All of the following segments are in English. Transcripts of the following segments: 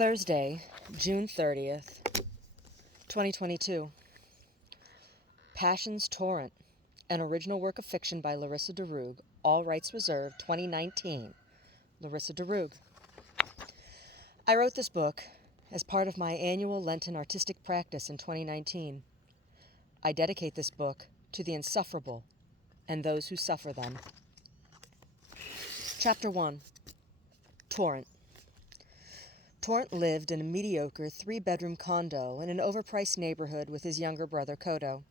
Thursday, June 30th, 2022. Passion's Torrent, an original work of fiction by Larissa Dahroug, all rights reserved, 2019. Larissa Dahroug. I wrote this book as part of my annual Lenten artistic practice in 2019. I dedicate this book to the insufferable and those who suffer them. Chapter 1. Torrent. Torrent lived in a mediocre 3-bedroom condo in an overpriced neighborhood with his younger brother Kodo.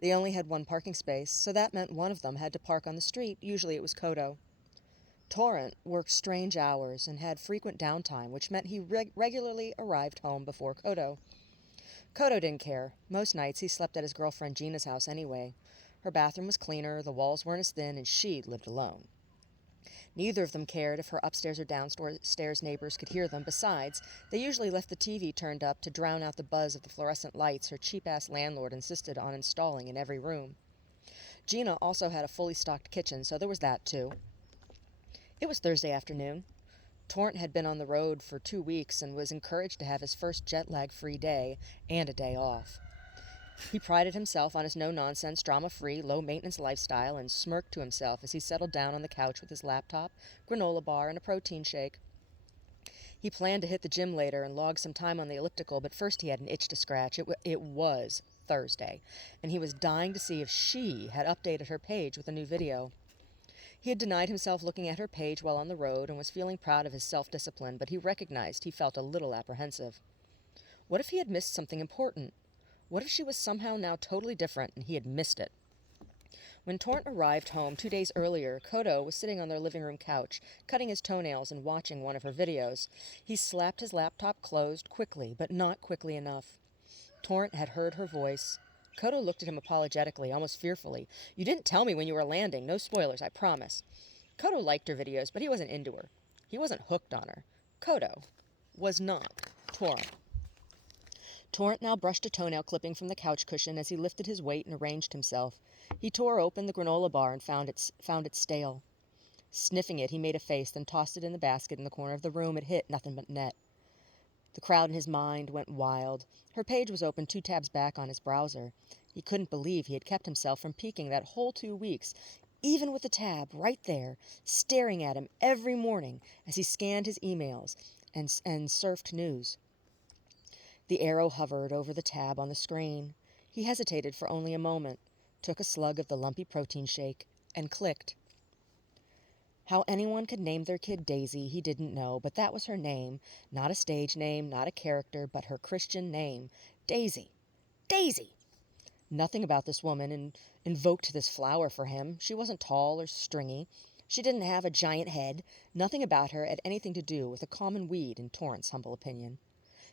They only had one parking space, so that meant one of them had to park on the street. Usually it was Kodo. Torrent worked strange hours and had frequent downtime, which meant he regularly arrived home before Kodo. Kodo didn't care. Most nights he slept at his girlfriend Gina's house anyway. Her bathroom was cleaner, the walls weren't as thin, and she lived alone. Neither of them cared if her upstairs or downstairs neighbors could hear them. Besides, they usually left the TV turned up to drown out the buzz of the fluorescent lights her cheap-ass landlord insisted on installing in every room. Gina also had a fully stocked kitchen, so there was that too. It was Thursday afternoon. Torrent had been on the road for 2 weeks and was encouraged to have his first jet-lag-free day and a day off. He prided himself on his no-nonsense, drama-free, low-maintenance lifestyle and smirked to himself as he settled down on the couch with his laptop, granola bar, and a protein shake. He planned to hit the gym later and log some time on the elliptical, but first he had an itch to scratch. It was Thursday, and he was dying to see if she had updated her page with a new video. He had denied himself looking at her page while on the road and was feeling proud of his self-discipline, but he recognized he felt a little apprehensive. What if he had missed something important? What if she was somehow now totally different and he had missed it? When Torrent arrived home 2 days earlier, Kodo was sitting on their living room couch, cutting his toenails and watching one of her videos. He slapped his laptop closed quickly, but not quickly enough. Torrent had heard her voice. Kodo looked at him apologetically, almost fearfully. "You didn't tell me when you were landing. No spoilers, I promise." Kodo liked her videos, but he wasn't into her. He wasn't hooked on her. Kodo was not Torrent. Torrent now brushed a toenail clipping from the couch cushion as he lifted his weight and arranged himself. He tore open the granola bar and found it stale. Sniffing it, he made a face, then tossed it in the basket in the corner of the room. It hit nothing but net. The crowd in his mind went wild. Her page was open 2 tabs back on his browser. He couldn't believe he had kept himself from peeking that whole 2 weeks, even with the tab right there, staring at him every morning as he scanned his emails and surfed news. The arrow hovered over the tab on the screen. He hesitated for only a moment, took a slug of the lumpy protein shake, and clicked. How anyone could name their kid Daisy, he didn't know, but that was her name. Not a stage name, not a character, but her Christian name. Daisy. Daisy! Nothing about this woman invoked this flower for him. She wasn't tall or stringy. She didn't have a giant head. Nothing about her had anything to do with a common weed, in Torrent's humble opinion.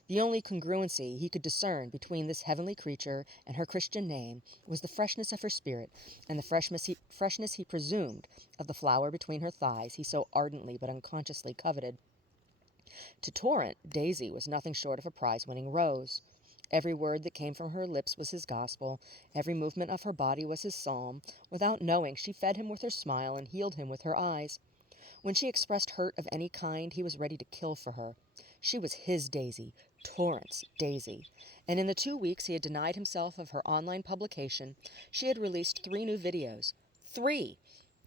The only congruency he could discern between this heavenly creature and her Christian name was the freshness of her spirit and the freshness he presumed of the flower between her thighs he so ardently but unconsciously coveted. To Torrent, Daisy was nothing short of a prize-winning rose. Every word that came from her lips was his gospel. Every movement of her body was his psalm. Without knowing, she fed him with her smile and healed him with her eyes. When she expressed hurt of any kind, he was ready to kill for her. She was his Daisy, Torrent's Daisy. And in the 2 weeks he had denied himself of her online publication, she had released 3 new videos. 3!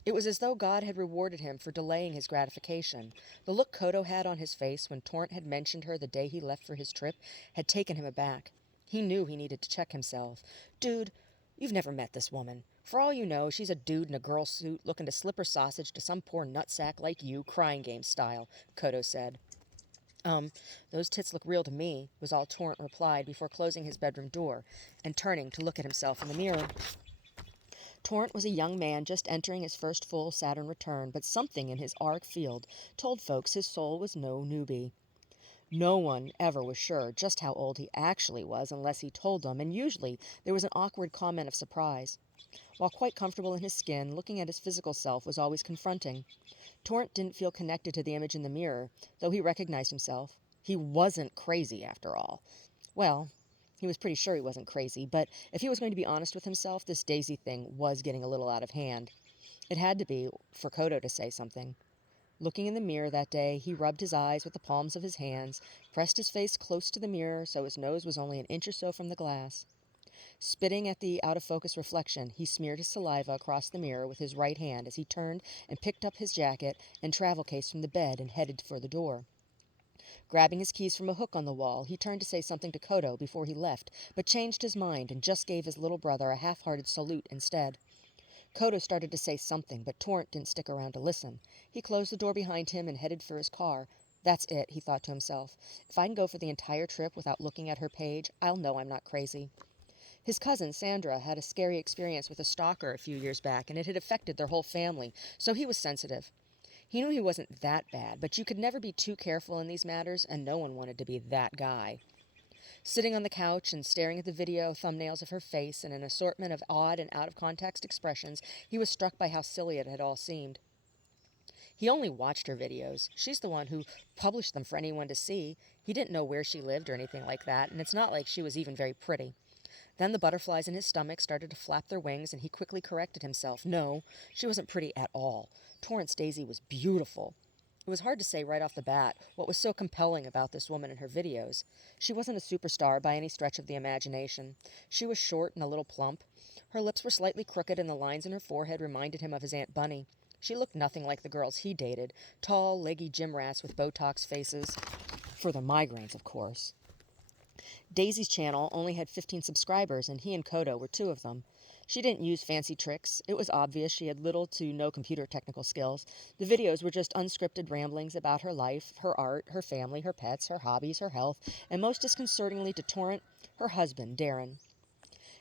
It was as though God had rewarded him for delaying his gratification. The look Kodo had on his face when Torrent had mentioned her the day he left for his trip had taken him aback. He knew he needed to check himself. "Dude, you've never met this woman. For all you know, she's a dude in a girl suit looking to slip her sausage to some poor nutsack like you, crying game style," Kodo said. Those tits look real to me," was all Torrent replied before closing his bedroom door and turning to look at himself in the mirror. Torrent was a young man just entering his first full Saturn return, but something in his auric field told folks his soul was no newbie. No one ever was sure just how old he actually was unless he told them, and usually there was an awkward comment of surprise. While quite comfortable in his skin, looking at his physical self was always confronting. Torrent didn't feel connected to the image in the mirror, though he recognized himself. He wasn't crazy, after all. Well, he was pretty sure he wasn't crazy, but if he was going to be honest with himself, this Daisy thing was getting a little out of hand. It had to be for Kodo to say something. Looking in the mirror that day, he rubbed his eyes with the palms of his hands, pressed his face close to the mirror so his nose was only an inch or so from the glass. Spitting at the out-of-focus reflection, he smeared his saliva across the mirror with his right hand as he turned and picked up his jacket and travel case from the bed and headed for the door. Grabbing his keys from a hook on the wall, he turned to say something to Kodo before he left, but changed his mind and just gave his little brother a half-hearted salute instead. Kodo started to say something, but Torrent didn't stick around to listen. He closed the door behind him and headed for his car. That's it, he thought to himself. If I can go for the entire trip without looking at her page, I'll know I'm not crazy. His cousin, Sandra, had a scary experience with a stalker a few years back, and it had affected their whole family, so he was sensitive. He knew he wasn't that bad, but you could never be too careful in these matters, and no one wanted to be that guy. Sitting on the couch and staring at the video thumbnails of her face and an assortment of odd and out-of-context expressions, he was struck by how silly it had all seemed. He only watched her videos. She's the one who published them for anyone to see. He didn't know where she lived or anything like that, and it's not like she was even very pretty. Then the butterflies in his stomach started to flap their wings, and he quickly corrected himself. No, she wasn't pretty at all. Torrent's Daisy was beautiful. It was hard to say right off the bat what was so compelling about this woman in her videos. She wasn't a superstar by any stretch of the imagination. She was short and a little plump. Her lips were slightly crooked, and the lines in her forehead reminded him of his Aunt Bunny. She looked nothing like the girls he dated, tall, leggy gym rats with Botox faces. For the migraines, of course. Daisy's channel only had 15 subscribers, and he and Kodo were two of them. She didn't use fancy tricks. It was obvious she had little to no computer technical skills. The videos were just unscripted ramblings about her life, her art, her family, her pets, her hobbies, her health, and most disconcertingly to Torrent, her husband, Darren.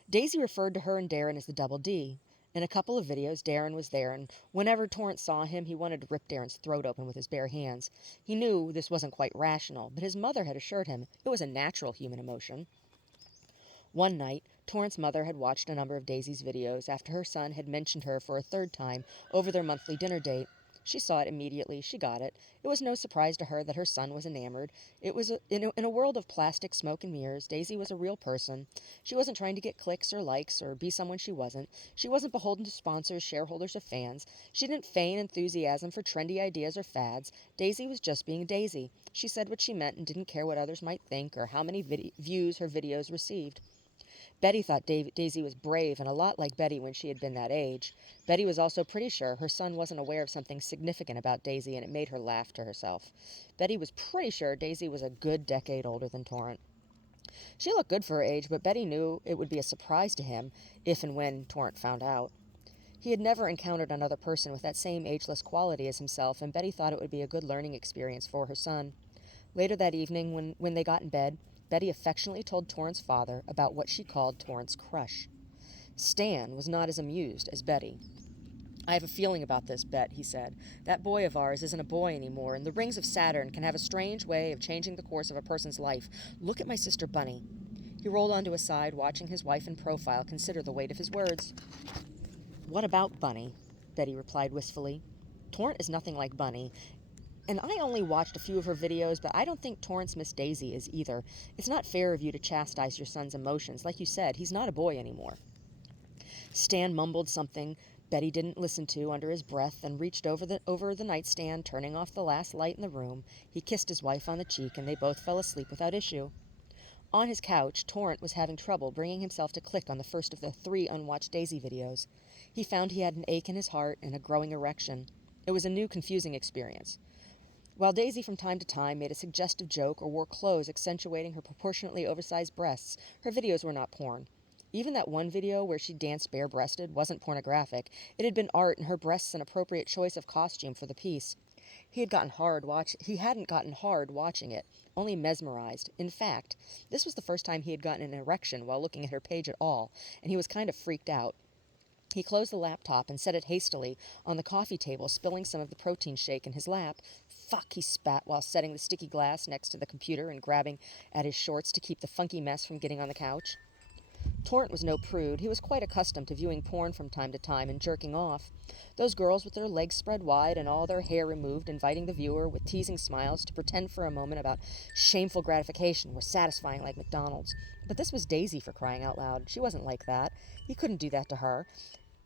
Daisy referred to her and Darren as the Double D. In a couple of videos, Darren was there, and whenever Torrent saw him, he wanted to rip Darren's throat open with his bare hands. He knew this wasn't quite rational, but his mother had assured him it was a natural human emotion. One night, Torrent's mother had watched a number of Daisy's videos after her son had mentioned her for a third time over their monthly dinner date. She saw it immediately. She got it. It was no surprise to her that her son was enamored. It was in a world of plastic smoke and mirrors, Daisy was a real person. She wasn't trying to get clicks or likes or be someone she wasn't. She wasn't beholden to sponsors, shareholders, or fans. She didn't feign enthusiasm for trendy ideas or fads. Daisy was just being Daisy. She said what she meant and didn't care what others might think or how many views her videos received. Betty thought Daisy was brave and a lot like Betty when she had been that age. Betty was also pretty sure her son wasn't aware of something significant about Daisy, and it made her laugh to herself. Betty was pretty sure Daisy was a good decade older than Torrent. She looked good for her age, but Betty knew it would be a surprise to him if and when Torrent found out. He had never encountered another person with that same ageless quality as himself, and Betty thought it would be a good learning experience for her son. Later that evening, when they got in bed, Betty affectionately told Torrent's father about what she called Torrent's crush. Stan was not as amused as Betty. I have a feeling about this, Bet, he said. That boy of ours isn't a boy anymore, and the rings of Saturn can have a strange way of changing the course of a person's life. Look at my sister Bunny. He rolled onto his side, watching his wife in profile consider the weight of his words. What about Bunny? Betty replied wistfully. Torrent is nothing like Bunny. And I only watched a few of her videos, but I don't think Torrent's Miss Daisy is either. It's not fair of you to chastise your son's emotions. Like you said, he's not a boy anymore. Stan mumbled something Betty didn't listen to under his breath and reached over the nightstand, turning off the last light in the room. He kissed his wife on the cheek, and they both fell asleep without issue. On his couch, Torrent was having trouble bringing himself to click on the first of the 3 unwatched Daisy videos. He found he had an ache in his heart and a growing erection. It was a new, confusing experience. While Daisy from time to time made a suggestive joke or wore clothes accentuating her proportionately oversized breasts, her videos were not porn. Even that one video where she danced bare-breasted wasn't pornographic. It had been art, and her breasts an appropriate choice of costume for the piece. He hadn't gotten hard watching it, only mesmerized. In fact, this was the first time he had gotten an erection while looking at her page at all, and he was kind of freaked out. He closed the laptop and set it hastily on the coffee table, spilling some of the protein shake in his lap. Fuck, he spat while setting the sticky glass next to the computer and grabbing at his shorts to keep the funky mess from getting on the couch. Torrent was no prude. He was quite accustomed to viewing porn from time to time and jerking off. Those girls with their legs spread wide and all their hair removed, inviting the viewer with teasing smiles to pretend for a moment about shameful gratification, were satisfying like McDonald's. But this was Daisy, for crying out loud. She wasn't like that. He couldn't do that to her.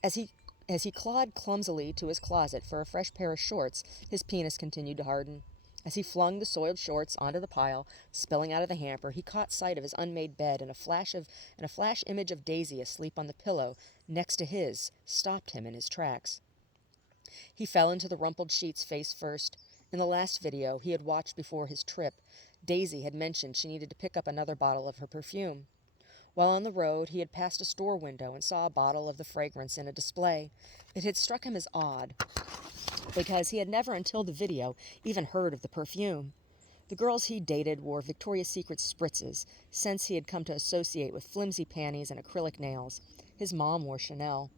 As he As he clawed clumsily to his closet for a fresh pair of shorts, his penis continued to harden. As he flung the soiled shorts onto the pile, spilling out of the hamper, he caught sight of his unmade bed, and a flash image of Daisy asleep on the pillow next to his stopped him in his tracks. He fell into the rumpled sheets face first. In the last video he had watched before his trip, Daisy had mentioned she needed to pick up another bottle of her perfume. While on the road, he had passed a store window and saw a bottle of the fragrance in a display. It had struck him as odd, because he had never until the video even heard of the perfume. The girls he dated wore Victoria's Secret spritzes, scents he had come to associate with flimsy panties and acrylic nails. His mom wore Chanel.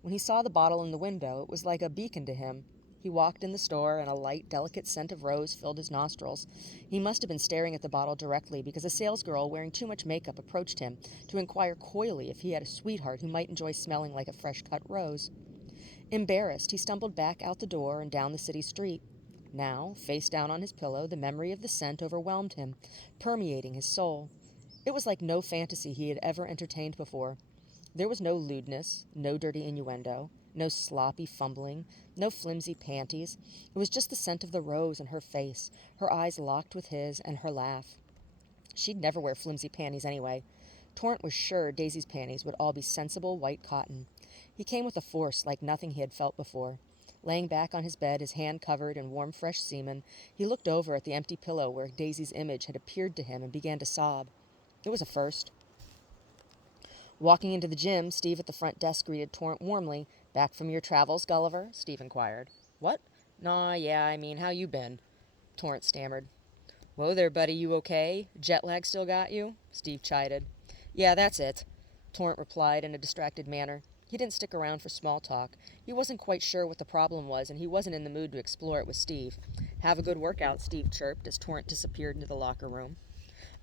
When he saw the bottle in the window, it was like a beacon to him. He walked in the store, and a light, delicate scent of rose filled his nostrils. He must have been staring at the bottle directly, because a salesgirl wearing too much makeup approached him to inquire coyly if he had a sweetheart who might enjoy smelling like a fresh-cut rose. Embarrassed, he stumbled back out the door and down the city street. Now, face down on his pillow, the memory of the scent overwhelmed him, permeating his soul. It was like no fantasy he had ever entertained before. There was no lewdness, no dirty innuendo, no sloppy fumbling, no flimsy panties. It was just the scent of the rose in her face, her eyes locked with his, and her laugh. She'd never wear flimsy panties anyway. Torrent was sure Daisy's panties would all be sensible white cotton. He came with a force like nothing he had felt before. Laying back on his bed, his hand covered in warm, fresh semen, he looked over at the empty pillow where Daisy's image had appeared to him and began to sob. It was a first. Walking into the gym, Steve at the front desk greeted Torrent warmly. "Back from your travels, Gulliver?" Steve inquired. "What? Nah, yeah, I mean, how you been?" Torrent stammered. "Whoa there, buddy, you okay? Jet lag still got you?" Steve chided. "Yeah, that's it," Torrent replied in a distracted manner. He didn't stick around for small talk. He wasn't quite sure what the problem was, and he wasn't in the mood to explore it with Steve. "Have a good workout," Steve chirped as Torrent disappeared into the locker room.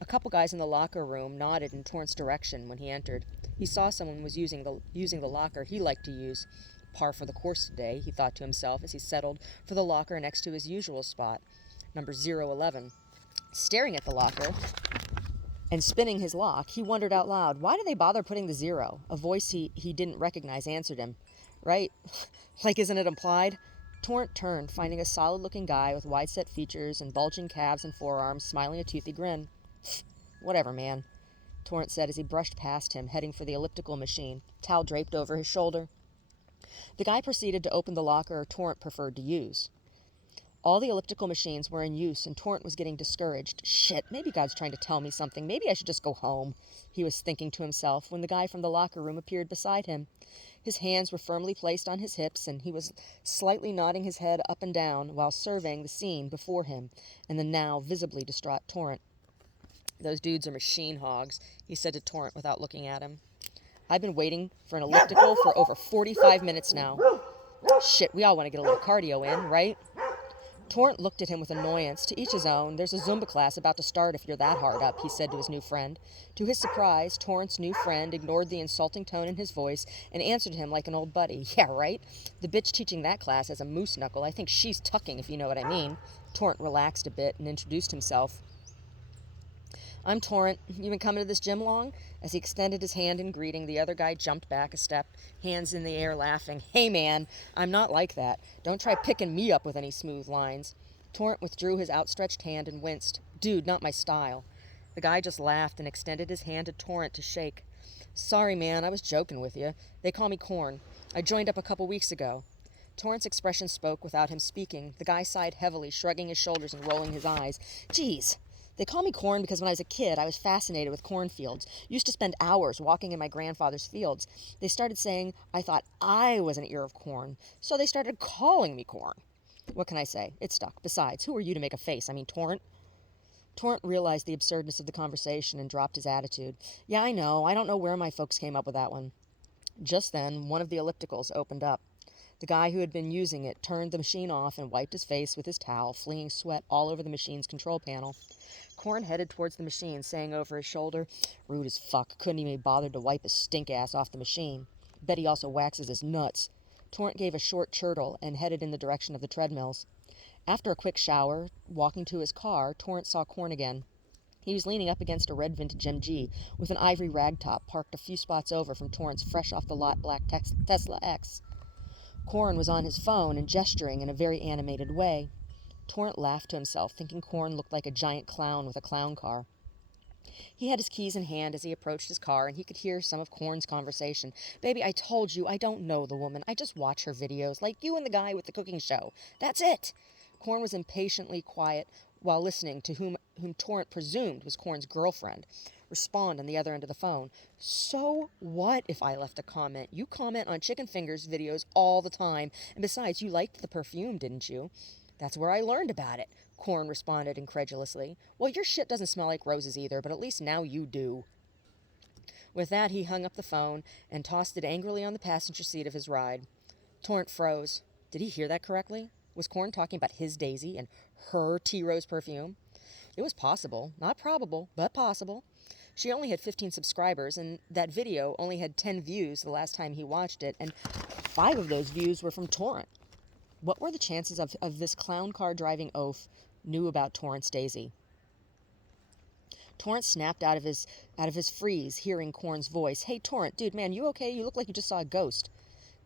A couple guys in the locker room nodded in Torrent's direction when he entered. He saw someone was using the locker he liked to use. Par for the course today, he thought to himself as he settled for the locker next to his usual spot, number 011. Staring at the locker and spinning his lock, he wondered out loud, why do they bother putting the 0? A voice he didn't recognize answered him. "Right? Like, isn't it implied?" Torrent turned, finding a solid-looking guy with wide-set features and bulging calves and forearms, smiling a toothy grin. "Whatever, man," Torrent said as he brushed past him, heading for the elliptical machine, towel draped over his shoulder. The guy proceeded to open the locker Torrent preferred to use. All the elliptical machines were in use, and Torrent was getting discouraged. "Shit, maybe God's trying to tell me something. Maybe I should just go home," he was thinking to himself when the guy from the locker room appeared beside him. His hands were firmly placed on his hips, and he was slightly nodding his head up and down while surveying the scene before him and the now visibly distraught Torrent. "Those dudes are machine hogs," he said to Torrent without looking at him. "I've been waiting for an elliptical for over 45 minutes now. Shit, we all want to get a little cardio in, right?" Torrent looked at him with annoyance. "To each his own. There's a Zumba class about to start if you're that hard up," he said to his new friend. To his surprise, Torrent's new friend ignored the insulting tone in his voice and answered him like an old buddy. "Yeah, right? The bitch teaching that class has a moose knuckle. I think she's tucking, if you know what I mean." Torrent relaxed a bit and introduced himself. "I'm Torrent. You been coming to this gym long?" As he extended his hand in greeting, the other guy jumped back a step, hands in the air, laughing. "Hey, man, I'm not like that. Don't try picking me up with any smooth lines." Torrent withdrew his outstretched hand and winced. "Dude, not my style." The guy just laughed and extended his hand to Torrent to shake. "Sorry, man, I was joking with you. They call me Corn. I joined up a couple weeks ago." Torrent's expression spoke without him speaking. The guy sighed heavily, shrugging his shoulders and rolling his eyes. "Geez. They call me Corn because when I was a kid, I was fascinated with cornfields. Used to spend hours walking in my grandfather's fields. They started saying I thought I was an ear of corn, so they started calling me Corn. What can I say? It stuck. Besides, who are you to make a face? I mean, Torrent." Torrent realized the absurdness of the conversation and dropped his attitude. "Yeah, I know. I don't know where my folks came up with that one." Just then, one of the ellipticals opened up. The guy who had been using it turned the machine off and wiped his face with his towel, flinging sweat all over the machine's control panel. Corn headed towards the machine, saying over his shoulder, "Rude as fuck. Couldn't even be bothered to wipe his stink ass off the machine. Bet he also waxes his nuts." Torrent gave a short chortle and headed in the direction of the treadmills. After a quick shower, walking to his car, Torrent saw Corn again. He was leaning up against a red vintage MG with an ivory ragtop parked a few spots over from Torrent's fresh-off-the-lot black Tesla X. Corn was on his phone and gesturing in a very animated way. Torrent laughed to himself, thinking Corn looked like a giant clown with a clown car. He had his keys in hand as he approached his car, and he could hear some of Corn's conversation. "Baby, I told you I don't know the woman. I just watch her videos, like you and the guy with the cooking show. That's it." Corn was impatiently quiet while listening to whom Torrent presumed was Corn's girlfriend respond on the other end of the phone. "So what if I left a comment? You comment on chicken fingers videos all the time. And besides, you liked the perfume, didn't you?" "That's where I learned about it," Corn responded incredulously. "Well, your shit doesn't smell like roses either, but at least now you do." With that, he hung up the phone and tossed it angrily on the passenger seat of his ride. Torrent froze. Did he hear that correctly? Was Corn talking about his Daisy and her tea rose perfume? It was possible. Not probable, but possible. She only had 15 subscribers, and that video only had 10 views the last time he watched it, and 5 of those views were from Torrent. What were the chances of this clown car driving oaf knew about Torrent's Daisy? Torrent snapped out of his freeze, hearing Corn's voice. "Hey, Torrent, dude, man, you okay? You look like you just saw a ghost."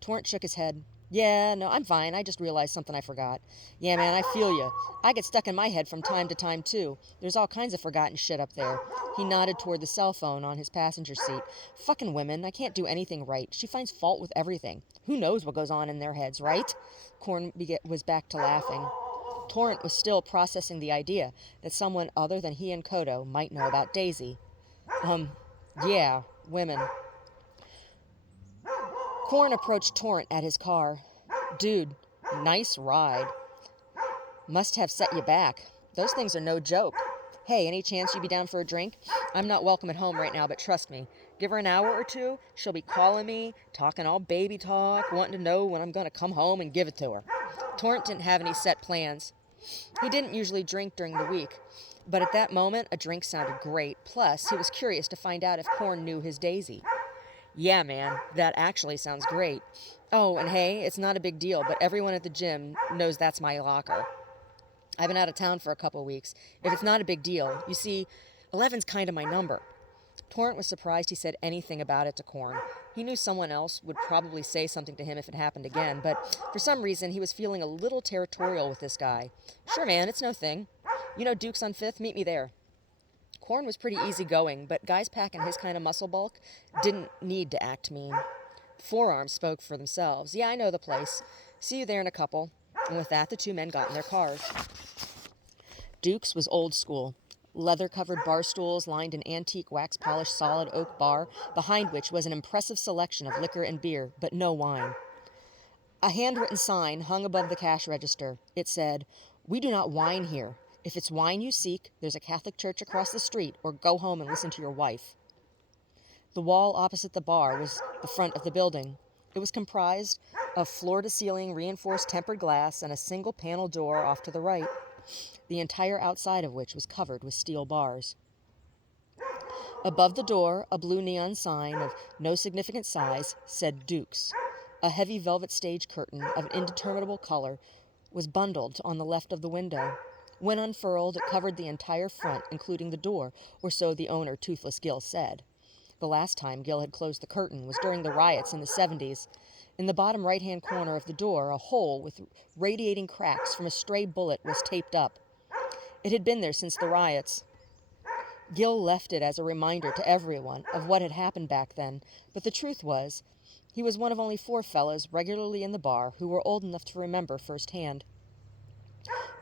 Torrent shook his head. "Yeah, no, I'm fine. I just realized something I forgot." "Yeah, man, I feel you. I get stuck in my head from time to time, too. There's all kinds of forgotten shit up there." He nodded toward the cell phone on his passenger seat. "Fucking women. I can't do anything right. She finds fault with everything. Who knows what goes on in their heads, right?" Corn was back to laughing. Torrent was still processing the idea that someone other than he and Kodo might know about Daisy. Yeah, women. Corn approached Torrent at his car. "Dude, nice ride. Must have set you back. Those things are no joke. Hey, any chance you'd be down for a drink? I'm not welcome at home right now, but trust me, give her an hour or two, she'll be calling me, talking all baby talk, wanting to know when I'm going to come home and give it to her." Torrent didn't have any set plans. He didn't usually drink during the week, but at that moment, a drink sounded great. Plus, he was curious to find out if Corn knew his Daisy. "Yeah, man, that actually sounds great. Oh, and hey, it's not a big deal, but everyone at the gym knows that's my locker. I've been out of town for a couple weeks. If it's not a big deal, you see, 11's kind of my number." Torrent was surprised he said anything about it to Corn. He knew someone else would probably say something to him if it happened again, but for some reason he was feeling a little territorial with this guy. "Sure, man, it's no thing. You know Duke's on 5th? Meet me there." Corn was pretty easygoing, but guys packing his kind of muscle bulk didn't need to act mean. Forearms spoke for themselves. "Yeah, I know the place. See you there in a couple." And with that, the two men got in their cars. Duke's was old school. Leather-covered bar stools lined an antique wax-polished solid oak bar, behind which was an impressive selection of liquor and beer, but no wine. A handwritten sign hung above the cash register. It said, "We do not wine here. If it's wine you seek, there's a Catholic church across the street, or go home and listen to your wife." The wall opposite the bar was the front of the building. It was comprised of floor-to-ceiling reinforced tempered glass and a single panel door off to the right, the entire outside of which was covered with steel bars. Above the door, a blue neon sign of no significant size said Duke's. A heavy velvet stage curtain of an indeterminable color was bundled on the left of the window. When unfurled, it covered the entire front, including the door, or so the owner, Toothless Gil, said. The last time Gil had closed the curtain was during the riots in the 70s. In the bottom right-hand corner of the door, a hole with radiating cracks from a stray bullet was taped up. It had been there since the riots. Gil left it as a reminder to everyone of what had happened back then, but the truth was, he was one of only 4 fellas regularly in the bar who were old enough to remember firsthand.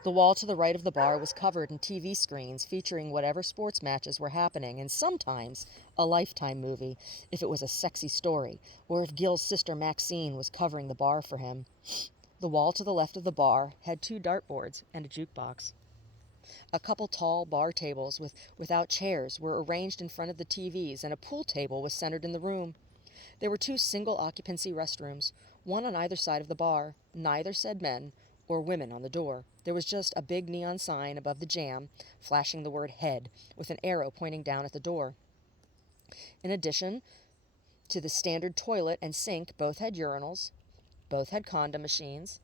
The wall to the right of the bar was covered in TV screens featuring whatever sports matches were happening, and sometimes a Lifetime movie, if it was a sexy story, or if Gil's sister Maxine was covering the bar for him. The wall to the left of the bar had 2 dartboards and a jukebox. A couple tall bar tables without chairs were arranged in front of the TVs, and a pool table was centered in the room. There were 2 single-occupancy restrooms, one on either side of the bar. Neither said men or women on the door. There was just a big neon sign above the jam, flashing the word head, with an arrow pointing down at the door. In addition to the standard toilet and sink, both had urinals, both had condom machines,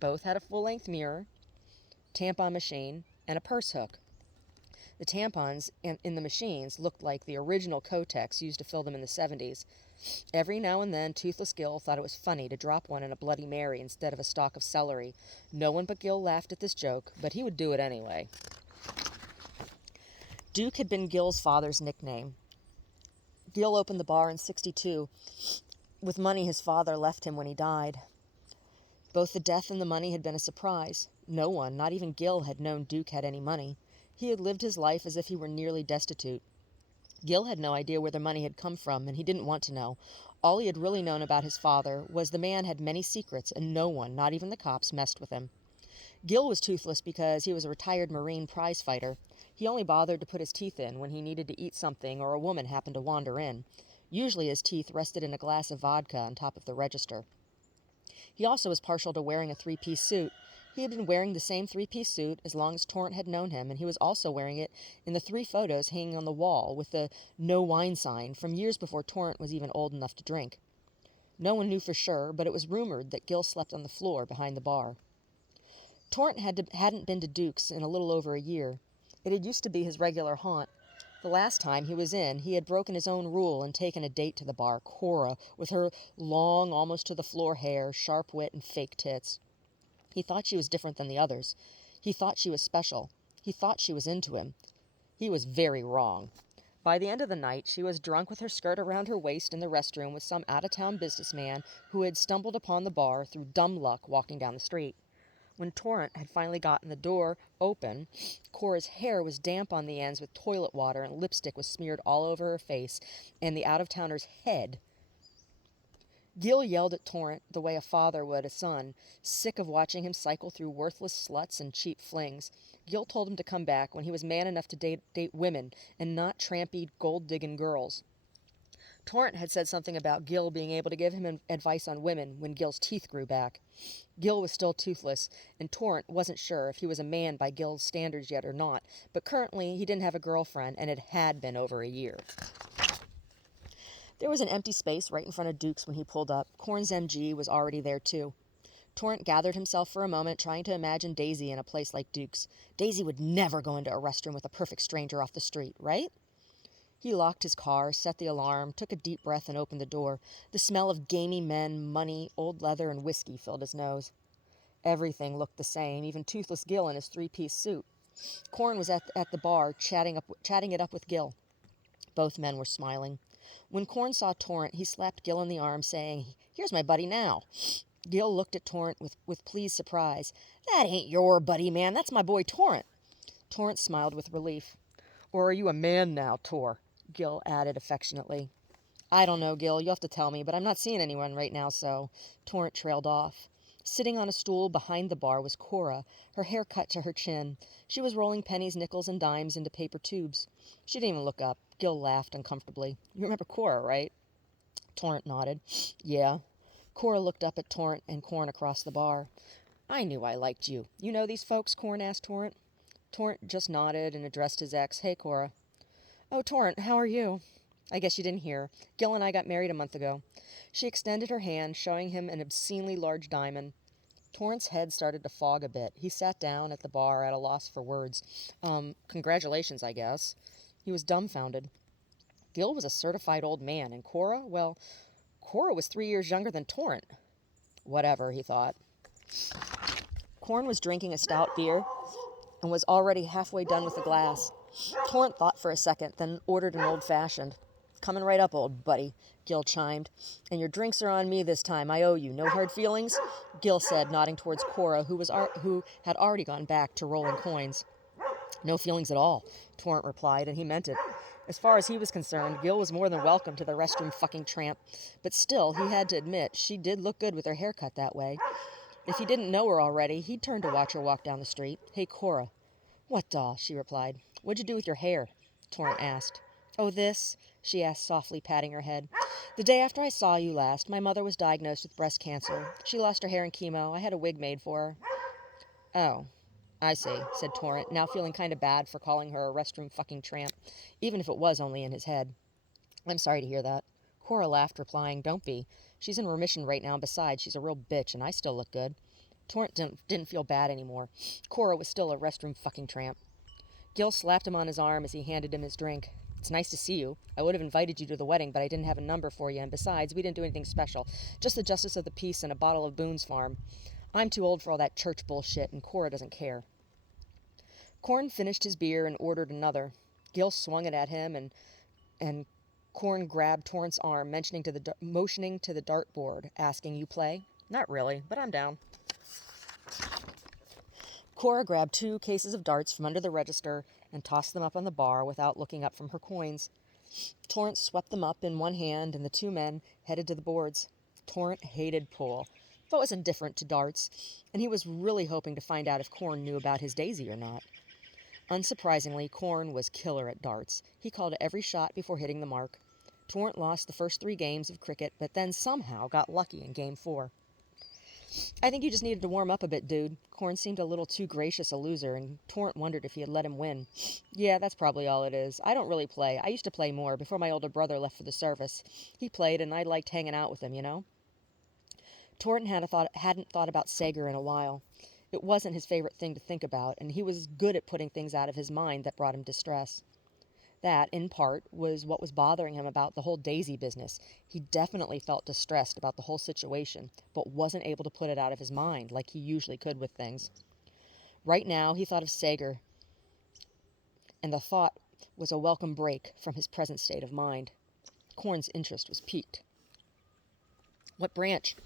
both had a full-length mirror, tampon machine, and a purse hook. The tampons in the machines looked like the original Kotex used to fill them in the 70s. Every now and then, Toothless Gil thought it was funny to drop one in a Bloody Mary instead of a stalk of celery. No one but Gil laughed at this joke, but he would do it anyway. Duke had been Gil's father's nickname. Gil opened the bar in '62 with money his father left him when he died. Both the death and the money had been a surprise. No one, not even Gil, had known Duke had any money. He had lived his life as if he were nearly destitute. Gil had no idea where the money had come from, and he didn't want to know. All he had really known about his father was the man had many secrets, and no one, not even the cops, messed with him. Gil was toothless because he was a retired Marine prize fighter. He only bothered to put his teeth in when he needed to eat something or a woman happened to wander in. Usually his teeth rested in a glass of vodka on top of the register. He also was partial to wearing a three-piece suit. He had been wearing the same three-piece suit as long as Torrent had known him, and he was also wearing it in the 3 photos hanging on the wall with the no wine sign from years before Torrent was even old enough to drink. No one knew for sure, but it was rumored that Gil slept on the floor behind the bar. Torrent hadn't been to Duke's in a little over a year. It had used to be his regular haunt. The last time he was in, he had broken his own rule and taken a date to the bar, Cora, with her long, almost to the floor hair, sharp wit, and fake tits. He thought she was different than the others. He thought she was special. He thought she was into him. He was very wrong. By the end of the night, she was drunk with her skirt around her waist in the restroom with some out-of-town businessman who had stumbled upon the bar through dumb luck walking down the street. When Torrent had finally gotten the door open, Cora's hair was damp on the ends with toilet water and lipstick was smeared all over her face and the out-of-towner's head. Gil yelled at Torrent the way a father would a son, sick of watching him cycle through worthless sluts and cheap flings. Gil told him to come back when he was man enough to date women and not trampy, gold-digging girls. Torrent had said something about Gil being able to give him advice on women when Gil's teeth grew back. Gil was still toothless, and Torrent wasn't sure if he was a man by Gil's standards yet or not, but currently he didn't have a girlfriend, and it had been over a year. There was an empty space right in front of Duke's when he pulled up. Korn's MG was already there, too. Torrent gathered himself for a moment, trying to imagine Daisy in a place like Duke's. Daisy would never go into a restroom with a perfect stranger off the street, right? He locked his car, set the alarm, took a deep breath, and opened the door. The smell of gamey men, money, old leather, and whiskey filled his nose. Everything looked the same, even Toothless Gil in his three-piece suit. Korn was at the bar, chatting it up with Gil. Both men were smiling. When Korn saw Torrent, he slapped Gil in the arm, saying, "Here's my buddy now." Gil looked at Torrent with pleased surprise. "That ain't your buddy, man. That's my boy Torrent." Torrent smiled with relief. "Or are you a man now, Tor?" Gil added affectionately. "I don't know, Gil. You'll have to tell me, but I'm not seeing anyone right now, so..." Torrent trailed off. Sitting on a stool behind the bar was Cora, her hair cut to her chin. She was rolling pennies, nickels, and dimes into paper tubes. She didn't even look up. Gil laughed uncomfortably. "You remember Cora, right?" Torrent nodded. "Yeah." Cora looked up at Torrent and Korn across the bar. "I knew I liked you. You know these folks?" Korn asked Torrent. Torrent just nodded and addressed his ex. "Hey, Cora." "Oh, Torrent, how are you?" "I guess you didn't hear. Gil and I got married a month ago." She extended her hand, showing him an obscenely large diamond. Torrent's head started to fog a bit. He sat down at the bar at a loss for words. Congratulations, I guess." He was dumbfounded. Gil was a certified old man, and Cora, well, Cora was 3 years younger than Torrent. Whatever, he thought. Korn was drinking a stout beer and was already halfway done with the glass. Torrent thought for a second, then ordered an old-fashioned. "Coming right up, old buddy," Gil chimed. "And your drinks are on me this time. I owe you. No hard feelings?" Gil said, nodding towards Cora, who had already gone back to rolling coins. "No feelings at all," Torrent replied, and he meant it. As far as he was concerned, Gil was more than welcome to the restroom fucking tramp. But still, he had to admit, she did look good with her hair cut that way. If he didn't know her already, he'd turn to watch her walk down the street. "Hey, Cora." "What doll?" she replied. "What'd you do with your hair?" Torrent asked. "Oh, this?" she asked softly, patting her head. "The day after I saw you last, my mother was diagnosed with breast cancer. She lost her hair in chemo. I had a wig made for her." "Oh, I see," said Torrent, now feeling kind of bad for calling her a restroom fucking tramp, even if it was only in his head. "I'm sorry to hear that." Cora laughed, replying, "Don't be. She's in remission right now, and besides, she's a real bitch, and I still look good." Torrent didn't feel bad anymore. Cora was still a restroom fucking tramp. Gil slapped him on his arm as he handed him his drink. It's nice to see you. I would have invited you to the wedding, but I didn't have a number for you, and besides, we didn't do anything special. Just the justice of the peace and a bottle of Boone's Farm. I'm too old for all that church bullshit, and Cora doesn't care." Corn finished his beer and ordered another. Gil swung it at him, and Corn grabbed Torrent's arm, motioning to the dartboard, asking, "You play?" "Not really, but I'm down." Cora grabbed 2 cases of darts from under the register and tossed them up on the bar without looking up from her coins. Torrent swept them up in one hand, and the 2 men headed to the boards. Torrent hated pool, but was indifferent to darts, and he was really hoping to find out if Corn knew about his Daisy or not. Unsurprisingly, Corn was killer at darts. He called every shot before hitting the mark. Torrent lost the first 3 games of cricket, but then somehow got lucky in Game 4. "I think you just needed to warm up a bit, dude." Corn seemed a little too gracious a loser, and Torrent wondered if he had let him win. "Yeah, that's probably all it is. I don't really play. I used to play more before my older brother left for the service. He played, and I liked hanging out with him, you know?" Torrent hadn't thought about Sager in a while. It wasn't his favorite thing to think about, and he was good at putting things out of his mind that brought him distress. That, in part, was what was bothering him about the whole Daisy business. He definitely felt distressed about the whole situation, but wasn't able to put it out of his mind like he usually could with things. Right now, he thought of Sager, and the thought was a welcome break from his present state of mind. Corn's interest was piqued. "What branch?"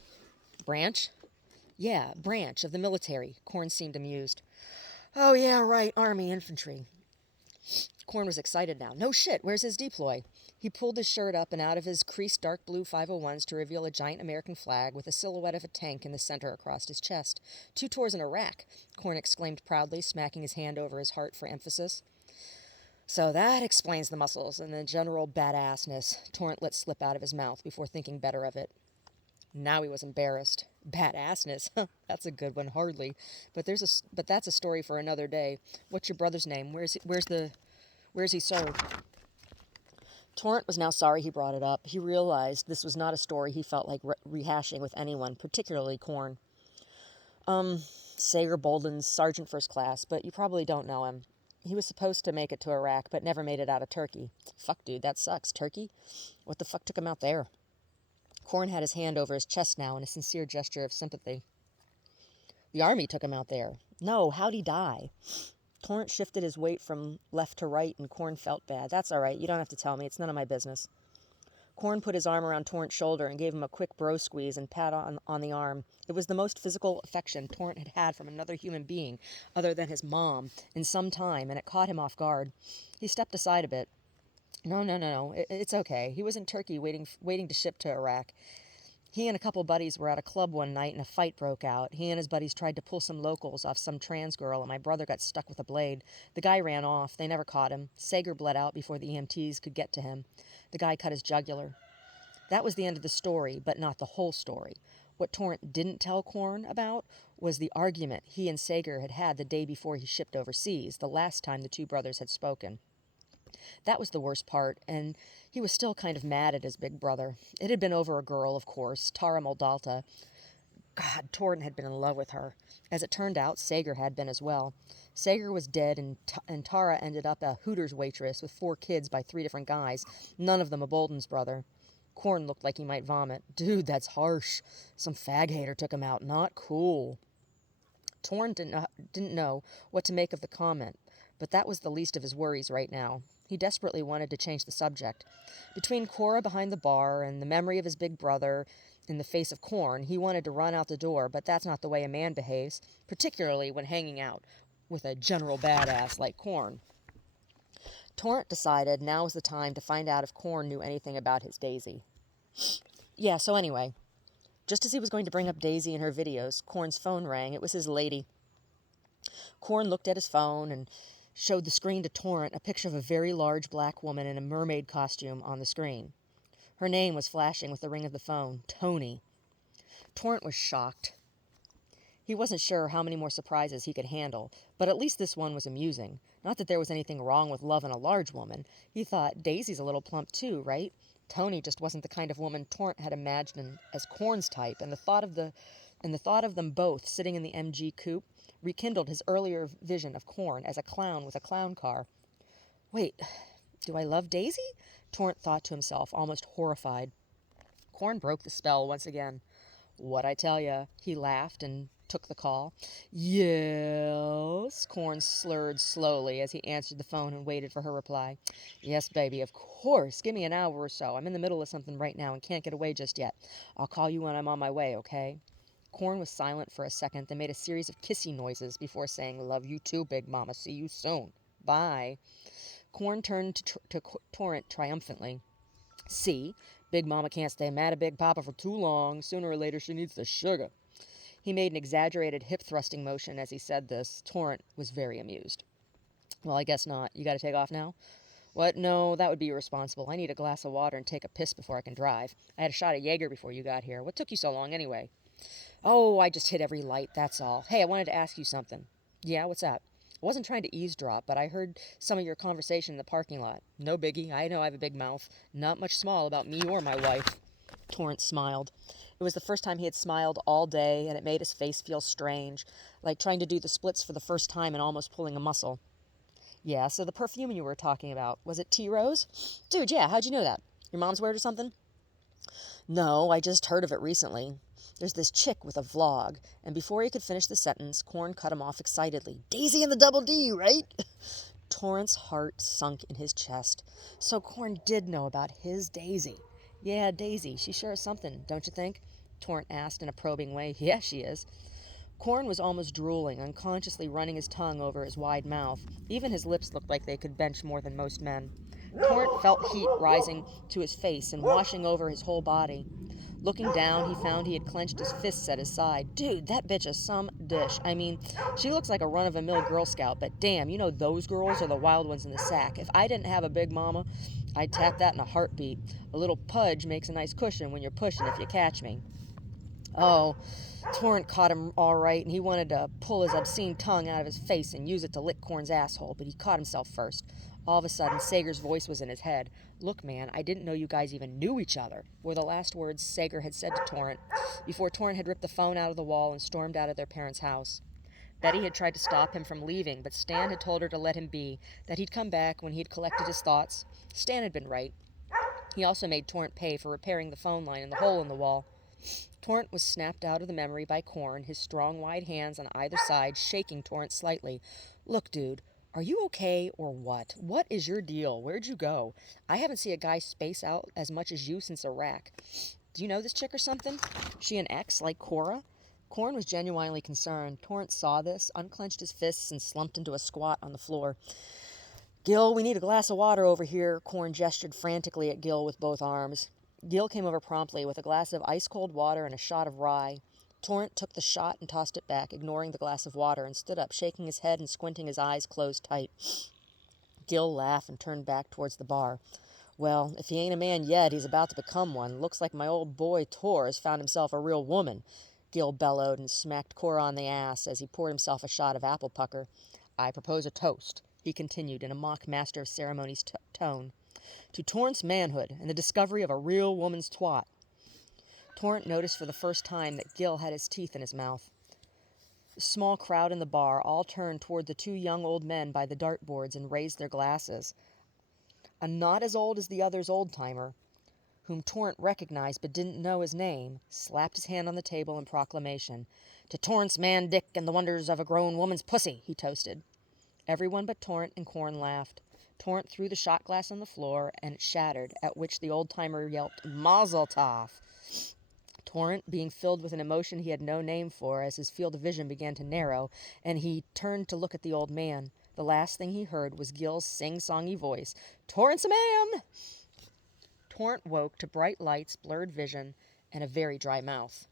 "Branch?" "Yeah, branch of the military." Corn seemed amused. "Oh, yeah, right, Army infantry." Corn was excited now. "No shit, where's his deploy?" He pulled his shirt up and out of his creased dark blue 501s to reveal a giant American flag with a silhouette of a tank in the center across his chest. "2 tours in Iraq," Corn exclaimed proudly, smacking his hand over his heart for emphasis. "So that explains the muscles and the general badassness," Torrent let slip out of his mouth before thinking better of it. Now he was embarrassed. "Badassness? That's a good one, hardly. But that's a story for another day. What's your brother's name? Where's he served?" Torrent was now sorry he brought it up. He realized this was not a story he felt like rehashing with anyone, particularly Corn. Sager Bolden's Sergeant First Class, but you probably don't know him. He was supposed to make it to Iraq, but never made it out of Turkey." "Fuck, dude, that sucks. Turkey? What the fuck took him out there?" Corn had his hand over his chest now in a sincere gesture of sympathy. "The Army took him out there." "No, how'd he die?" Torrent shifted his weight from left to right, and Corn felt bad. "That's all right. You don't have to tell me. It's none of my business." Corn put his arm around Torrent's shoulder and gave him a quick bro squeeze and pat on the arm. It was the most physical affection Torrent had had from another human being, other than his mom, in some time, and it caught him off guard. He stepped aside a bit. No. It's okay. He was in Turkey waiting to ship to Iraq. He and a couple buddies were at a club one night and a fight broke out. He and his buddies tried to pull some locals off some trans girl, and my brother got stuck with a blade. The guy ran off. They never caught him. Sager bled out before the EMTs could get to him. The guy cut his jugular. That was the end of the story, but not the whole story. What Torrent didn't tell Corn about was the argument he and Sager had had the day before he shipped overseas, the last time the 2 brothers had spoken. That was the worst part, and he was still kind of mad at his big brother. It had been over a girl, of course, Tara Moldalta. God, Torrent had been in love with her. As it turned out, Sager had been as well. Sager was dead, and Tara ended up a Hooters waitress with 4 kids by 3 different guys, none of them a Bolden's brother. Corn looked like he might vomit. "Dude, that's harsh. Some fag hater took him out. Not cool." Torrent didn't know what to make of the comment, but that was the least of his worries right now. He desperately wanted to change the subject. Between Cora behind the bar and the memory of his big brother in the face of Corn, he wanted to run out the door, but that's not the way a man behaves, particularly when hanging out with a general badass like Corn. Torrent decided now was the time to find out if Corn knew anything about his Daisy. "Yeah, so anyway, just as he was going to bring up Daisy and her videos, Corn's phone rang. It was his lady. Corn looked at his phone and showed the screen to Torrent, a picture of a very large black woman in a mermaid costume on the screen. Her name was flashing with the ring of the phone, Tony. Torrent was shocked. He wasn't sure how many more surprises he could handle, but at least this one was amusing. Not that there was anything wrong with loving a large woman. He thought, Daisy's a little plump too, right? Tony just wasn't the kind of woman Torrent had imagined as Corn's type, and the thought of them both sitting in the MG coupe rekindled his earlier vision of Corn as a clown with a clown car. Wait, Do I love Daisy? Torrent thought to himself, almost horrified. Corn broke the spell once again. What I tell ya? He laughed and took the call. Yes, Corn slurred slowly as he answered the phone and waited for her reply. Yes, baby, of course. Give me an hour or so. I'm in the middle of something right now and can't get away just yet. I'll call you when I'm on my way, okay? Corn was silent for a second, then made a series of kissy noises before saying, Love you too, Big Mama. See you soon. Bye. Corn turned to Torrent triumphantly. See, Big Mama can't stay mad at Big Papa for too long. Sooner or later she needs the sugar. He made an exaggerated hip-thrusting motion as he said this. Torrent was very amused. Well, I guess not. You gotta take off now? What? No, that would be irresponsible. I need a glass of water and take a piss before I can drive. I had a shot of Jaeger before you got here. What took you so long anyway? Oh, I just hit every light, that's all. Hey, I wanted to ask you something. Yeah, what's that? I wasn't trying to eavesdrop, but I heard some of your conversation in the parking lot. No biggie. I know I have a big mouth. Not much small about me or my wife. Torrent smiled. It was the first time he had smiled all day, and it made his face feel strange, like trying to do the splits for the first time and almost pulling a muscle. Yeah, so the perfume you were talking about, was it Tea Rose? Dude, yeah, how'd you know that? Your mom's wear it or something? No, I just heard of it recently. There's this chick with a vlog, and before he could finish the sentence, Corn cut him off excitedly. Daisy and the Double D, right? Torrent's heart sunk in his chest. So Corn did know about his Daisy. Yeah, Daisy, she sure is something, don't you think? Torrent asked in a probing way. Yeah, she is. Corn was almost drooling, unconsciously running his tongue over his wide mouth. Even his lips looked like they could bench more than most men. Torrent felt heat rising to his face and washing over his whole body. Looking down, he found he had clenched his fists at his side. Dude, that bitch is some dish. I mean, she looks like a run-of-the-mill Girl Scout, but damn, you know those girls are the wild ones in the sack. If I didn't have a big mama, I'd tap that in a heartbeat. A little pudge makes a nice cushion when you're pushing, if you catch me. Oh, Torrent caught him all right, and he wanted to pull his obscene tongue out of his face and use it to lick Corn's asshole, but he caught himself first. All of a sudden, Sager's voice was in his head. Look, man, I didn't know you guys even knew each other, were the last words Sager had said to Torrent, before Torrent had ripped the phone out of the wall and stormed out of their parents' house. Betty had tried to stop him from leaving, but Stan had told her to let him be, that he'd come back when he'd collected his thoughts. Stan had been right. He also made Torrent pay for repairing the phone line and the hole in the wall. Torrent was snapped out of the memory by Corn, his strong, wide hands on either side shaking Torrent slightly. Look, dude, are you okay or what? What is your deal? Where'd you go? I haven't seen a guy space out as much as you since Iraq. Do you know this chick or something? She an ex like Cora? Corn was genuinely concerned. Torrent saw this, unclenched his fists, and slumped into a squat on the floor. Gil, we need a glass of water over here. Corn gestured frantically at Gil with both arms. Gil came over promptly with a glass of ice-cold water and a shot of rye. Torrent took the shot and tossed it back, ignoring the glass of water, and stood up, shaking his head and squinting his eyes closed tight. Gil laughed and turned back towards the bar. Well, if he ain't a man yet, he's about to become one. Looks like my old boy Tor has found himself a real woman. Gil bellowed and smacked Cora on the ass as he poured himself a shot of apple pucker. I propose a toast, he continued in a mock master of ceremonies tone, to Torrent's manhood and the discovery of a real woman's twat. Torrent noticed for the first time that Gil had his teeth in his mouth. The small crowd in the bar all turned toward the two young old men by the dartboards and raised their glasses. A not as old as the other's old-timer, whom Torrent recognized but didn't know his name, slapped his hand on the table in proclamation. To Torrent's man Dick and the wonders of a grown woman's pussy, he toasted. Everyone but Torrent and Corn laughed. Torrent threw the shot glass on the floor, and it shattered, at which the old-timer yelped, Mazel tov! Torrent, being filled with an emotion he had no name for, as his field of vision began to narrow, and he turned to look at the old man. The last thing he heard was Gil's sing-songy voice, Torrent's a man! Torrent woke to bright lights, blurred vision, and a very dry mouth.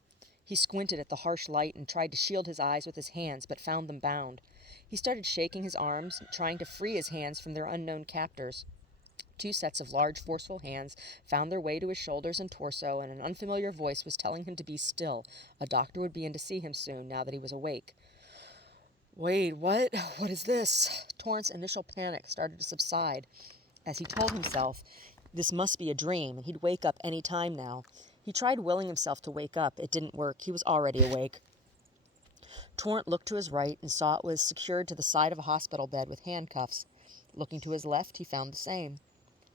He squinted at the harsh light and tried to shield his eyes with his hands, but found them bound. He started shaking his arms, trying to free his hands from their unknown captors. Two sets of large, forceful hands found their way to his shoulders and torso, and an unfamiliar voice was telling him to be still. A doctor would be in to see him soon, now that he was awake. Wait, what? What is this? Torrent's initial panic started to subside as he told himself this must be a dream, and he'd wake up any time now. He tried willing himself to wake up. It didn't work. He was already awake. Torrent looked to his right and saw it was secured to the side of a hospital bed with handcuffs. Looking to his left, he found the same.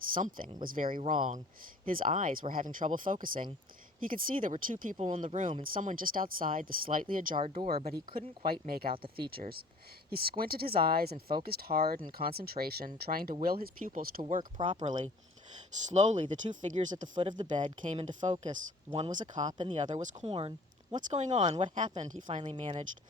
Something was very wrong. His eyes were having trouble focusing. He could see there were 2 people in the room and someone just outside the slightly ajar door, but he couldn't quite make out the features. He squinted his eyes and focused hard in concentration, trying to will his pupils to work properly. Slowly, the 2 figures at the foot of the bed came into focus. One was a cop and the other was Corn. "What's going on? What happened?" he finally managed.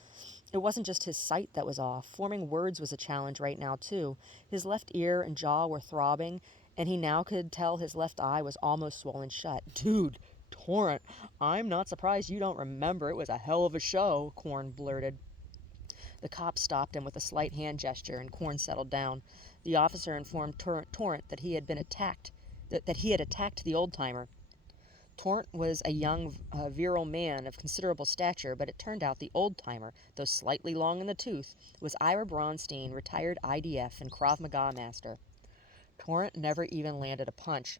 It wasn't just his sight that was off. Forming words was a challenge right now, too. His left ear and jaw were throbbing, and he now could tell his left eye was almost swollen shut. "Dude, Torrent, I'm not surprised you don't remember. It was a hell of a show," Corn blurted. The cop stopped him with a slight hand gesture, and Corn settled down. The officer informed Torrent that he had been attacked, that he had attacked the old-timer. Torrent was a young, virile man of considerable stature, but it turned out the old-timer, though slightly long in the tooth, was Ira Braunstein, retired IDF and Krav Maga master. Torrent never even landed a punch.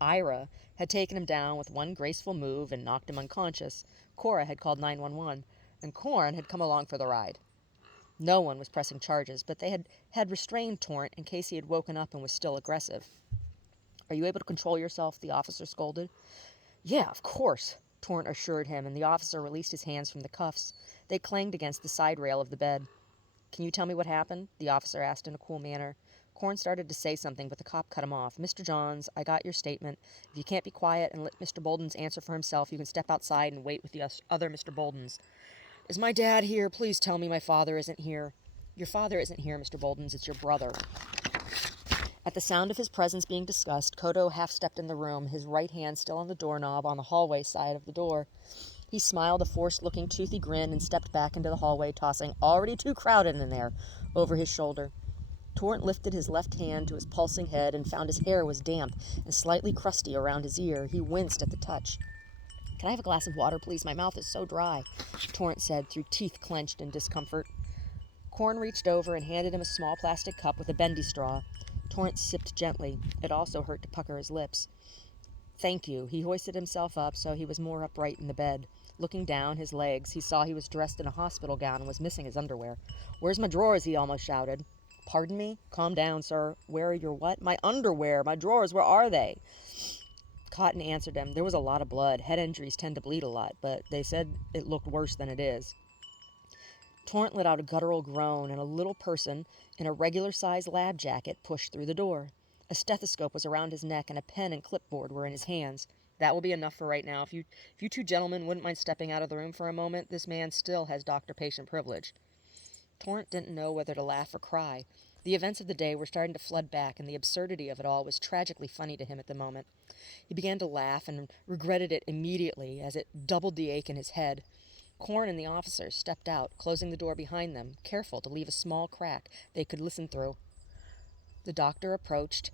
Ira had taken him down with one graceful move and knocked him unconscious. Cora had called 911, and Corn had come along for the ride. No one was pressing charges, but they had restrained Torrent in case he had woken up and was still aggressive. "Are you able to control yourself?" the officer scolded. "Yeah, of course," Torrent assured him, and the officer released his hands from the cuffs. They clanged against the side rail of the bed. "Can you tell me what happened?" the officer asked in a cool manner. Corn started to say something, but the cop cut him off. "Mr. Johns, I got your statement. If you can't be quiet and let Mr. Bolden's answer for himself, you can step outside and wait with the other Mr. Boldens." "Is my dad here? Please tell me my father isn't here." "Your father isn't here, Mr. Boldens. It's your brother." At the sound of his presence being discussed, Kodo half-stepped in the room, his right hand still on the doorknob on the hallway side of the door. He smiled a forced-looking, toothy grin and stepped back into the hallway, tossing "already too crowded in there" over his shoulder. Torrent lifted his left hand to his pulsing head and found his hair was damp and slightly crusty around his ear. He winced at the touch. "Can I have a glass of water, please? My mouth is so dry," Torrent said, through teeth clenched in discomfort. Corn reached over and handed him a small plastic cup with a bendy straw. Torrent sipped gently. It also hurt to pucker his lips. "Thank you." He hoisted himself up so he was more upright in the bed. Looking down his legs, he saw he was dressed in a hospital gown and was missing his underwear. "Where's my drawers?" he almost shouted. "Pardon me?" "Calm down, sir." "Where are your what?" "My underwear. My drawers. Where are they?" Cotton answered him. "There was a lot of blood. Head injuries tend to bleed a lot, but they said it looked worse than it is." Torrent let out a guttural groan, and a little person in a regular-sized lab jacket pushed through the door. A stethoscope was around his neck, and a pen and clipboard were in his hands. "That will be enough for right now. If you 2 gentlemen wouldn't mind stepping out of the room for a moment, this man still has doctor-patient privilege." Torrent didn't know whether to laugh or cry. The events of the day were starting to flood back, and the absurdity of it all was tragically funny to him at the moment. He began to laugh and regretted it immediately, as it doubled the ache in his head. Corn and the officer stepped out, closing the door behind them, careful to leave a small crack they could listen through. The doctor approached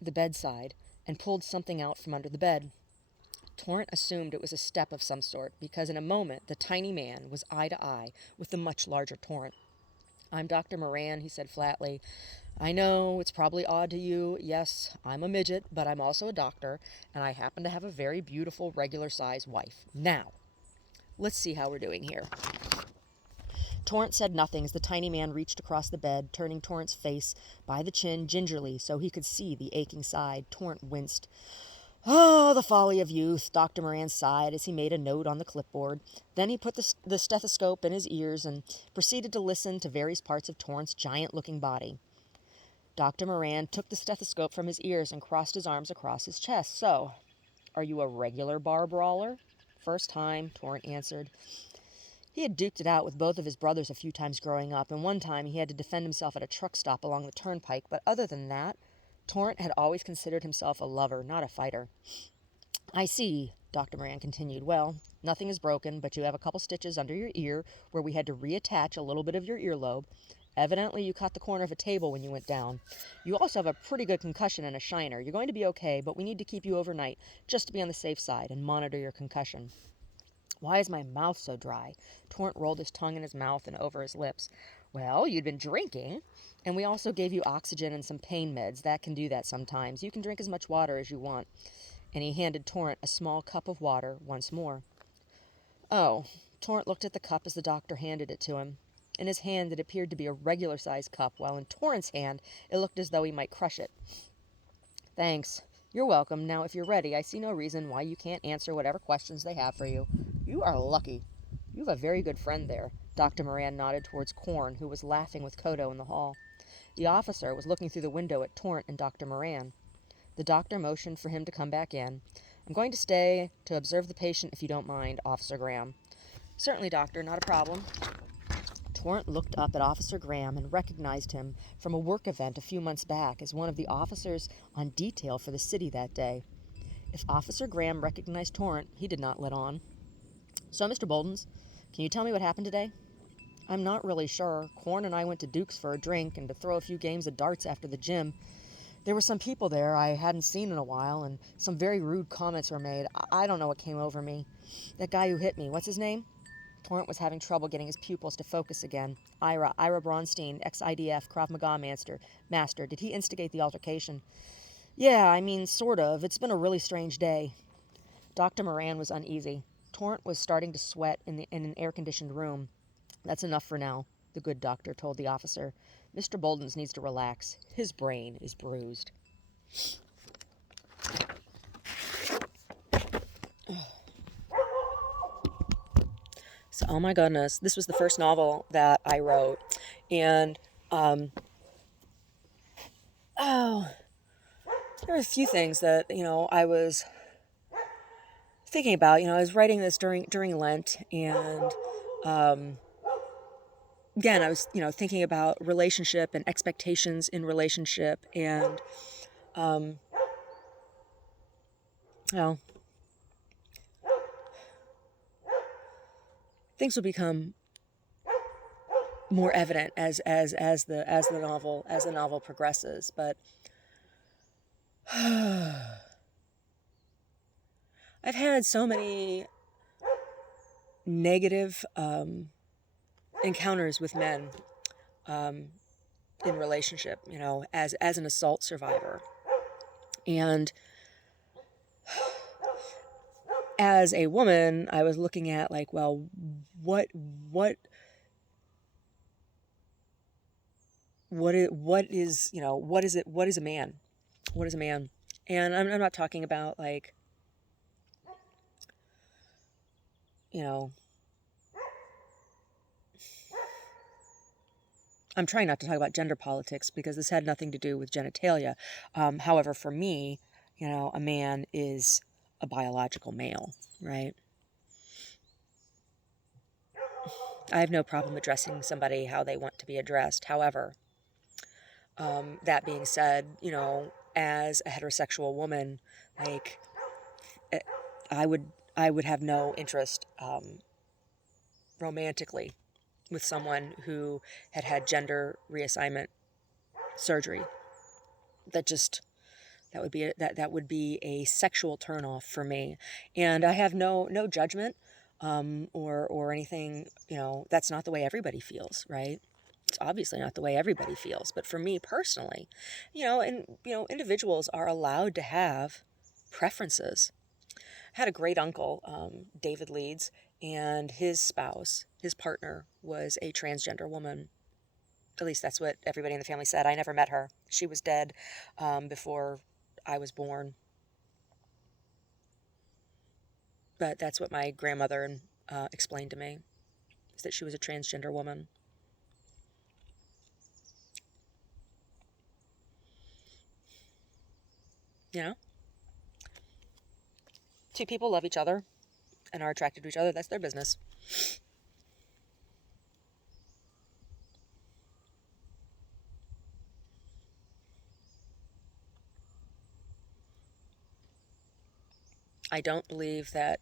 the bedside and pulled something out from under the bed. Torrent assumed it was a step of some sort, because in a moment the tiny man was eye to eye with the much larger Torrent. "I'm Dr. Moran," he said flatly. "I know, it's probably odd to you. Yes, I'm a midget, but I'm also a doctor, and I happen to have a very beautiful, regular-sized wife. Now, let's see how we're doing here." Torrent said nothing as the tiny man reached across the bed, turning Torrent's face by the chin gingerly so he could see the aching side. Torrent winced. "Oh, the folly of youth," Dr. Moran sighed as he made a note on the clipboard. Then he put the stethoscope in his ears and proceeded to listen to various parts of Torrent's giant-looking body. Dr. Moran took the stethoscope from his ears and crossed his arms across his chest. "So, are you a regular bar brawler?" "First time," Torrent answered. He had duked it out with both of his brothers a few times growing up, and one time he had to defend himself at a truck stop along the turnpike, but other than that, Torrent had always considered himself a lover, not a fighter. "I see," Dr. Moran continued. "Well, nothing is broken, but you have a couple stitches under your ear where we had to reattach a little bit of your earlobe. Evidently, you caught the corner of a table when you went down. You also have a pretty good concussion and a shiner. You're going to be okay, but we need to keep you overnight, just to be on the safe side, and monitor your concussion." "Why is my mouth so dry?" Torrent rolled his tongue in his mouth and over his lips. "Well, you'd been drinking, and we also gave you oxygen and some pain meds. That can do that sometimes. You can drink as much water as you want." And he handed Torrent a small cup of water once more. "Oh." Torrent looked at the cup as the doctor handed it to him. In his hand it appeared to be a regular-sized cup, while in Torrent's hand it looked as though he might crush it. Thanks. You're welcome. Now, if you're ready, I see no reason why you can't answer whatever questions they have for you. You are lucky. You have a very good friend there. Dr. Moran nodded towards Korn, who was laughing with Kodo in the hall. The officer was looking through the window at Torrent and Dr. Moran. The doctor motioned for him to come back in. I'm going to stay to observe the patient if you don't mind, Officer Graham. Certainly, doctor, not a problem. Torrent looked up at Officer Graham and recognized him from a work event a few months back as one of the officers on detail for the city that day. If Officer Graham recognized Torrent, he did not let on. So, Mr. Boldens, can you tell me what happened today? I'm not really sure. Korn and I went to Duke's for a drink and to throw a few games of darts after the gym. There were some people there I hadn't seen in a while, and some very rude comments were made. I don't know what came over me. That guy who hit me, what's his name? Torrent was having trouble getting his pupils to focus again. Ira Bronstein, ex-IDF, Krav Maga master. Did he instigate the altercation? Yeah, I mean, sort of. It's been a really strange day. Dr. Moran was uneasy. Torrent was starting to sweat in an air-conditioned room. That's enough for now, the good doctor told the officer. Mr. Boldens needs to relax. His brain is bruised. So, oh my goodness, this was the first novel that I wrote. And, there were a few things that, I was thinking about. I was writing this during Lent, and, again, I was, thinking about relationship and expectations in relationship, and, well, things will become more evident as the novel progresses. But I've had so many negative encounters with men in relationship, as an assault survivor, and as a woman, I was looking at what is a man? What is a man? And I'm not talking about I'm trying not to talk about gender politics because this had nothing to do with genitalia. However, for me, a man is a biological male, right? I have no problem addressing somebody how they want to be addressed. However, that being said, as a heterosexual woman, I would have no interest romantically with someone who had gender reassignment surgery. That would be a sexual turnoff for me, and I have no judgment or anything. That's not the way everybody feels, right? It's obviously not the way everybody feels, but for me personally, individuals are allowed to have preferences. I had a great uncle, David Leeds, and his spouse, his partner, was a transgender woman. At least that's what everybody in the family said. I never met her. She was dead before I was born. But that's what my grandmother explained to me, is that she was a transgender woman. Two people love each other and are attracted to each other. That's their business. I don't believe that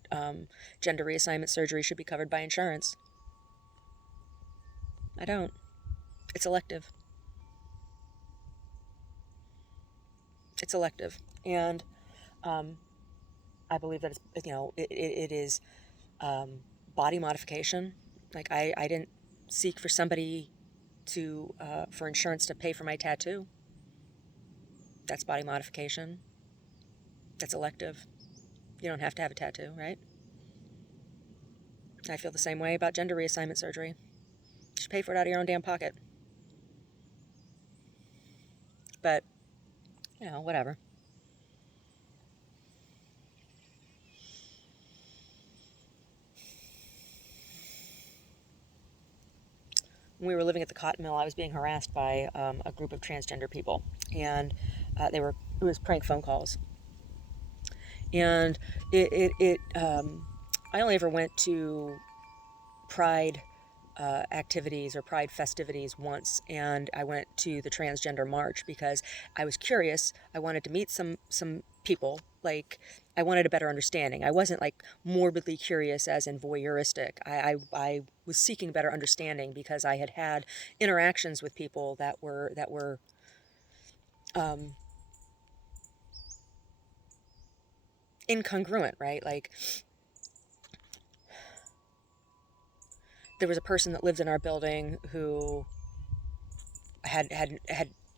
gender reassignment surgery should be covered by insurance. I don't. It's elective. It's elective. And I believe that it is body modification. I didn't seek for somebody for insurance to pay for my tattoo. That's body modification. That's elective. You don't have to have a tattoo, right? I feel the same way about gender reassignment surgery. You should pay for it out of your own damn pocket. But, whatever. when we were living at the cotton mill, I was being harassed by a group of transgender people, and it was prank phone calls, and I only ever went to Pride activities or Pride festivities once, and I went to the transgender march because I was curious. I wanted to meet some people. Like, I wanted a better understanding. I wasn't like morbidly curious as in voyeuristic. I was seeking better understanding because I had had interactions with people that were um, incongruent, right? Like, there was a person that lived in our building who had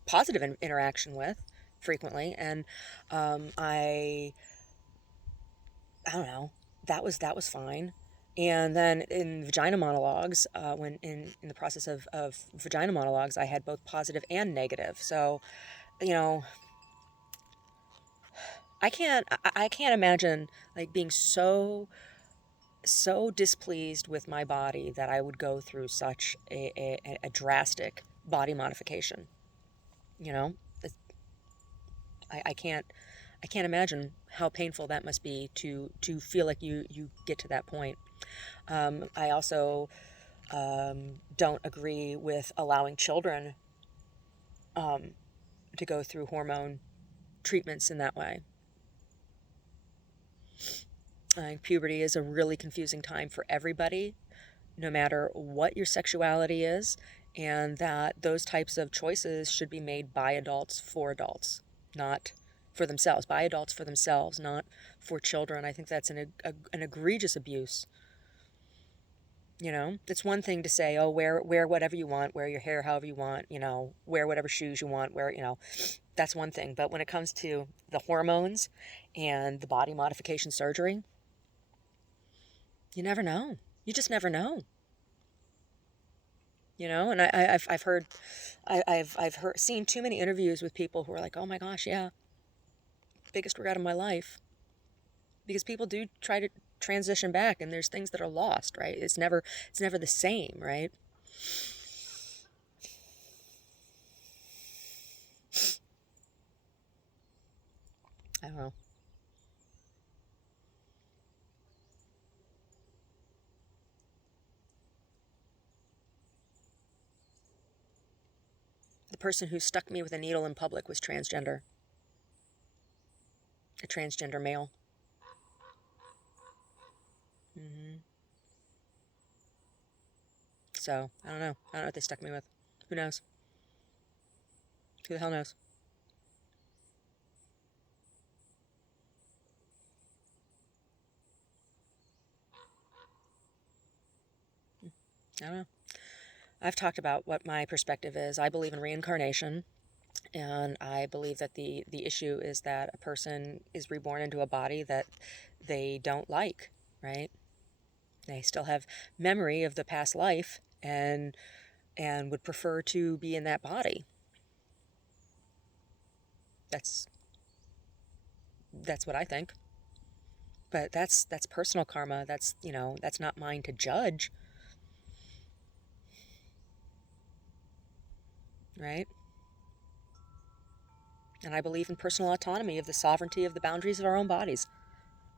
positive interaction with frequently, and I don't know, that was fine. And then in vagina monologues, when in the process of vagina monologues, I had both positive and negative. So, you know, I can't imagine like being so displeased with my body that I would go through such a drastic body modification. You know, I can't imagine how painful that must be to feel like you get to that point. I also don't agree with allowing children to go through hormone treatments in that way. I think puberty is a really confusing time for everybody, no matter what your sexuality is, and that those types of choices should be made by adults for adults, not for themselves, by adults for themselves, not for children. I think that's an egregious abuse. You know, it's one thing to say, oh, wear whatever you want, wear your hair however you want, you know, wear whatever shoes you want, wear, you know, that's one thing. But when it comes to the hormones and the body modification surgery, you never know. You just never know. You know, and I've heard, I've heard, seen too many interviews with people who are like, oh my gosh, yeah, biggest regret of my life. Because people do try to transition back, and there's things that are lost, right? It's never the same, right? I don't know. The person who stuck me with a needle in public was transgender, a transgender male. hmm So I don't know. I don't know what they stuck me with. Who knows? Who the hell knows? I don't know. I've talked about what my perspective is. I believe in reincarnation, and I believe that the issue is that a person is reborn into a body that they don't like, right? They still have memory of the past life, and would prefer to be in that body. That's what I think. But that's personal karma. That's, you know, that's not mine to judge, right? And I believe in personal autonomy of the sovereignty of the boundaries of our own bodies.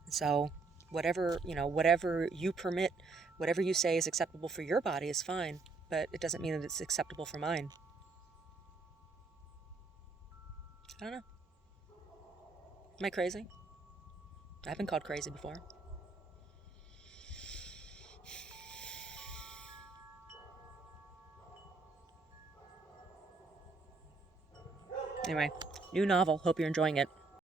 So whatever, you know, whatever you permit, whatever you say is acceptable for your body is fine, but it doesn't mean that it's acceptable for mine. I don't know. Am I crazy? I've been called crazy before. Anyway, new novel. Hope you're enjoying it.